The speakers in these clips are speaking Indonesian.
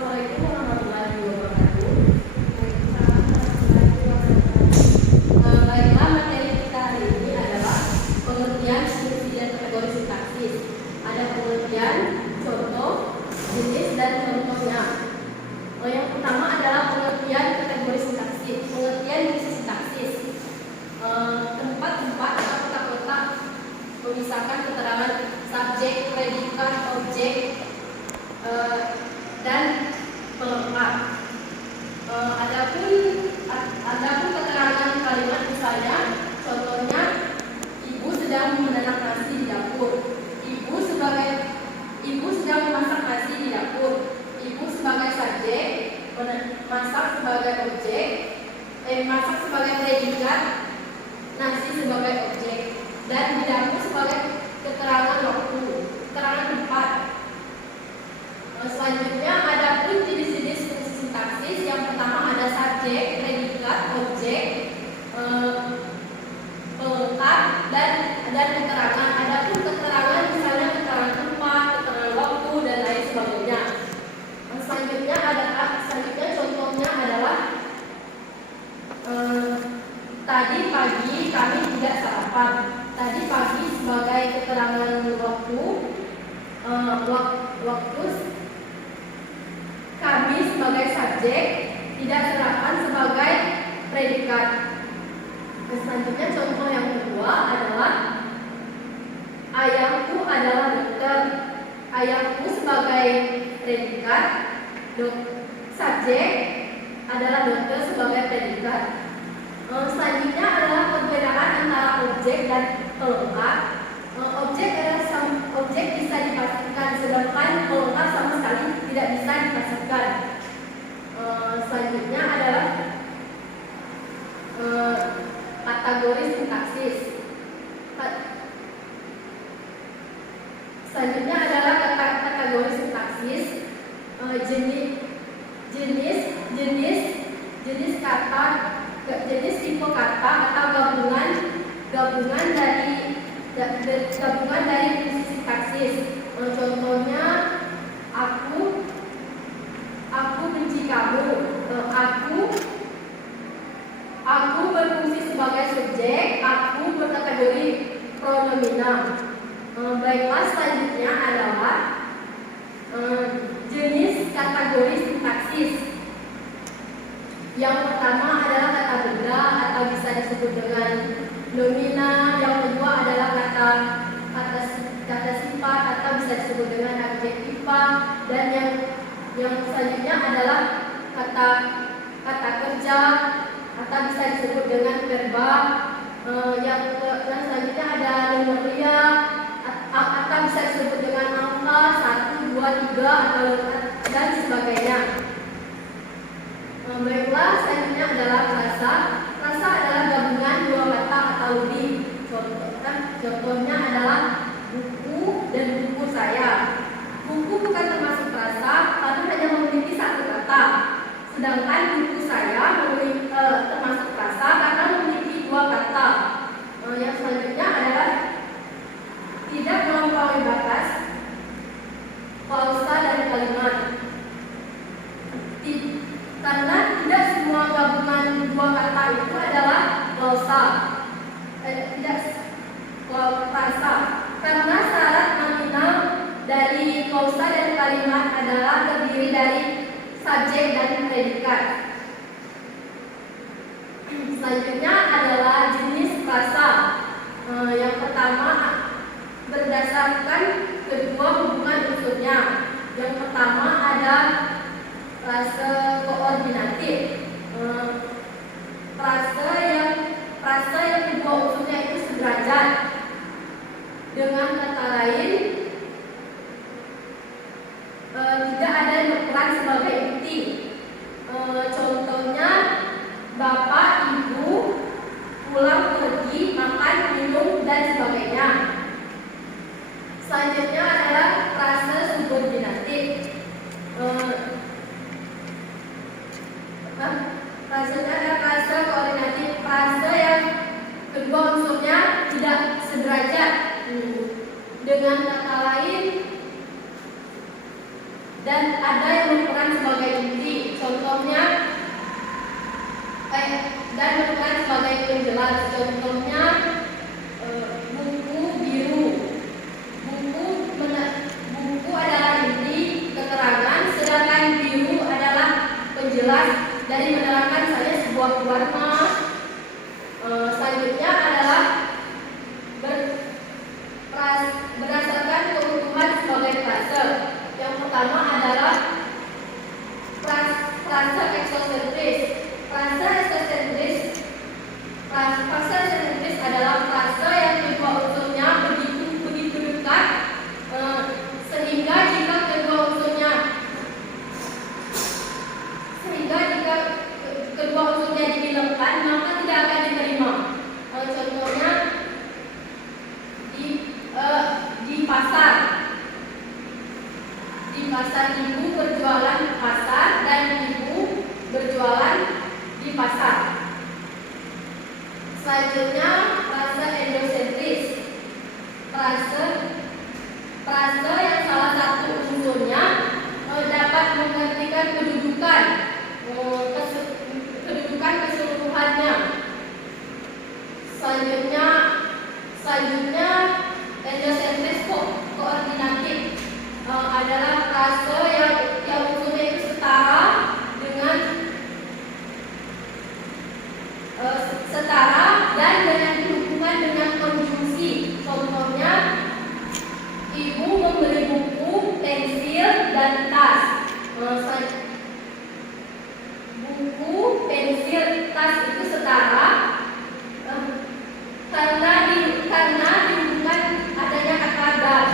Assalamualaikum warahmatullahi wabarakatuh. Baiklah, materi kita hari ini adalah pengertian fungsi dan kategori sintaksis. Ada pengertian, contoh, jenis, dan contohnya. Yang pertama adalah pengertian kategori sintaksis. Pengertian fungsi sintaksis. Tempat-tempat atau kotak-kotak memisahkan keterangan subjek, predikat, objek, dan pelengkap. Adapun keterangan kalimat misalnya, contohnya ibu sedang menanak nasi di dapur. Ibu sedang memasak nasi di dapur. Ibu sebagai subjek, masak sebagai objek, masak sebagai predikat, nasi sebagai objek, dan di dapur sebagai keterangan waktu, keterangan tempat. Selanjutnya ada pun jenis-jenis fungsi sintaksis. Yang pertama ada subjek, predikat, objek, pelengkap, dan keterangan. Ada pun keterangan misalnya keterangan tempat, keterangan waktu, dan lain sebagainya. Selanjutnya contohnya adalah tadi pagi kami tidak sarapan. Tadi pagi sebagai keterangan waktu, waktu kami sebagai subjek, tidak sarapan sebagai predikat. Selanjutnya contoh yang kedua adalah ayahku adalah dokter. Ayahku sebagai predikat, subjek adalah dokter sebagai predikat. Selanjutnya adalah perbedaan antara objek dan pelengkap. Objek bisa dipastikan, sedangkan pelengkap sama sekali tidak bisa dipastikan. Selanjutnya adalah kategori sintaksis. Selanjutnya adalah kategori sintaksis. Jenis kata, jenis tipe kata atau gabungan dari fungsi sintaksis. Contohnya aku benci kamu. Aku berfungsi sebagai subjek. Aku berkategori pronominal. Baiklah, selanjutnya adalah jenis kategori sintaksis. Yang pertama adalah kata benda atau bisa disebut dengan nomina. Yang kedua adalah kata sifat atau bisa disebut dengan adjektiva. Dan yang selanjutnya adalah kata kerja atau bisa disebut dengan verba. Yang selanjutnya ada nomoria atau bisa disebut dengan angka 1, 2, 3 atau dan sebagainya. Baiklah, selanjutnya adalah frasa. Frasa adalah gabungan dua kata atau lebih. Contohnya adalah buku dan buku saya. Buku bukan termasuk frasa karena hanya memiliki satu kata. Sedangkan buku saya termasuk frasa karena memiliki dua kata. Yang selanjutnya adalah tidak melampaui batas, klausa dan kalimat. Karena tidak semua gabungan dua kata itu adalah klausa, tidak frasa. Karena syarat nominal dari klausa dan kalimat adalah terdiri dari subjek dan predikat. Selanjutnya adalah jenis frasa. Yang pertama berdasarkan kedua hubungan unsurnya. Yang pertama ada frase koordinatif. Frase yang kedua unsurnya itu sederajat. Dengan kata lain, tidak ada yang berperan sebagai inti. Contohnya bapak, ibu, pulang pergi, makan, minum, dan sebagainya. Selanjutnya adalah frase subordinatif. Frasenya adalah frase koordinatif. Frase yang kedua unsurnya tidak sederajat. Dengan kata lain, dan ada yang berperan sebagai inti. Contohnya dan berperan sebagai penjelas. Contohnya buku biru. Buku adalah inti keterangan, sedangkan biru adalah penjelas dari menerangkan saya sebuah warna. Selanjutnya adalah berdasarkan keutuhan sebagai frase. Yang pertama adalah frase eksosentris. Frase eksosentris adalah frase yang kedua unsurnya begitu dekat sehingga jika kedua unsurnya dibilangkan maka tidak akan diterima. Contohnya di pasar. Di pasar ibu berjualan pasar dan ibu berjualan di pasar. Selanjutnya frase endosentris. Frase yang salah satu unsurnya dapat menggantikan kedudukan keseluruhannya. Selanjutnya endosentris koordinatif adalah frase yang unsurnya itu setara dan dengan hubungan dengan konjungsi. Contohnya ibu membeli buku, pensil, dan tas. Buku, pensil, tas itu setara karena dihubungkan adanya kata dan.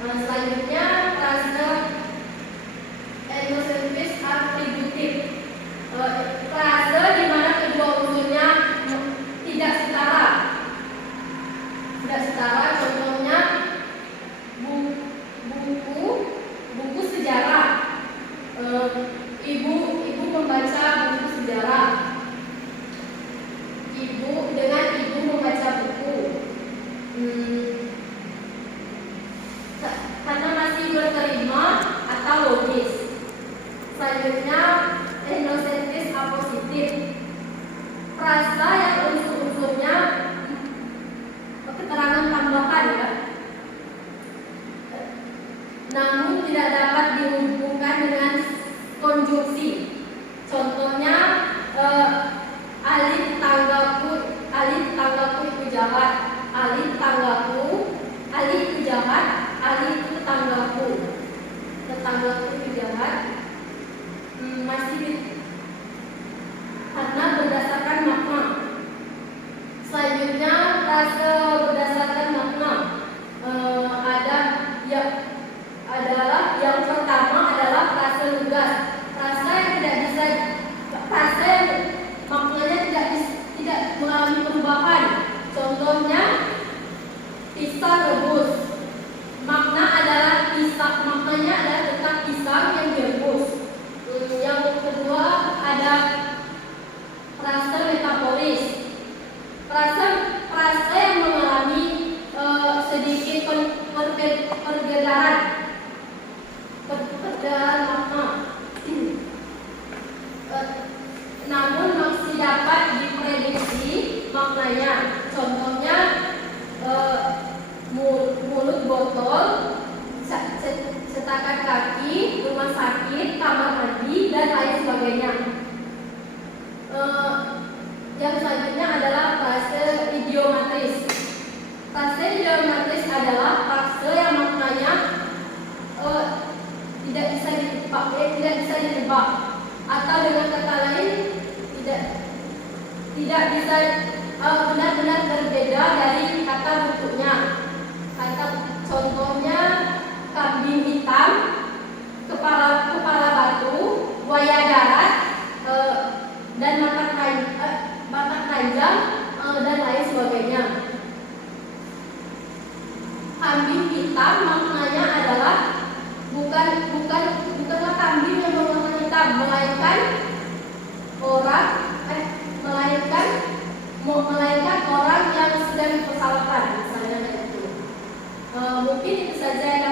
Selanjutnya frase endosentris atributif. Frase di mana kedua unsurnya tidak setara. Contohnya buku sejarah. Ibu membaca buku sejarah. Ibu membaca buku. Karena masih berterima atau logis. Selanjutnya endosentris apositif. Frasa yang unsur-unsurnya keterangan tambahan ya, namun tidak dapat dihubungkan dengan konjungsi. Contohnya alih tetanggaku itu jahat. Alih itu jahat. Alih itu tetanggaku itu jahat. Karena berdasarkan makna. Selanjutnya frase berdasarkan makna adalah yang pertama adalah frase lugas. Frase yang maknanya tidak mengalami perubahan. Contohnya pisang rebus. Maknanya adalah tentang pisang yang direbus. Yang kedua ada frase metaforis. Frase yang mengalami sedikit perbedaan makna, namun masih dapat diprediksi maknanya. Contohnya mulut botol, cetakan kaki, rumah sakit, kamar mandi, dan lain sebagainya. Yang selanjutnya adalah frase idiomatris. Frase idiomatris adalah frase yang maknanya tidak bisa ditebak, atau dengan kata lain tidak bisa benar-benar berbeda dari kata bentuknya. Contohnya kambing hitam, kepala batu, buaya darat, dan mata keranjang, dan lain sebagainya. Kambing hitam maknanya adalah bukanlah kambing yang berwarna hitam, melainkan orang yang sedang dipersalahkan, misalnya itu. Mungkin itu saja yang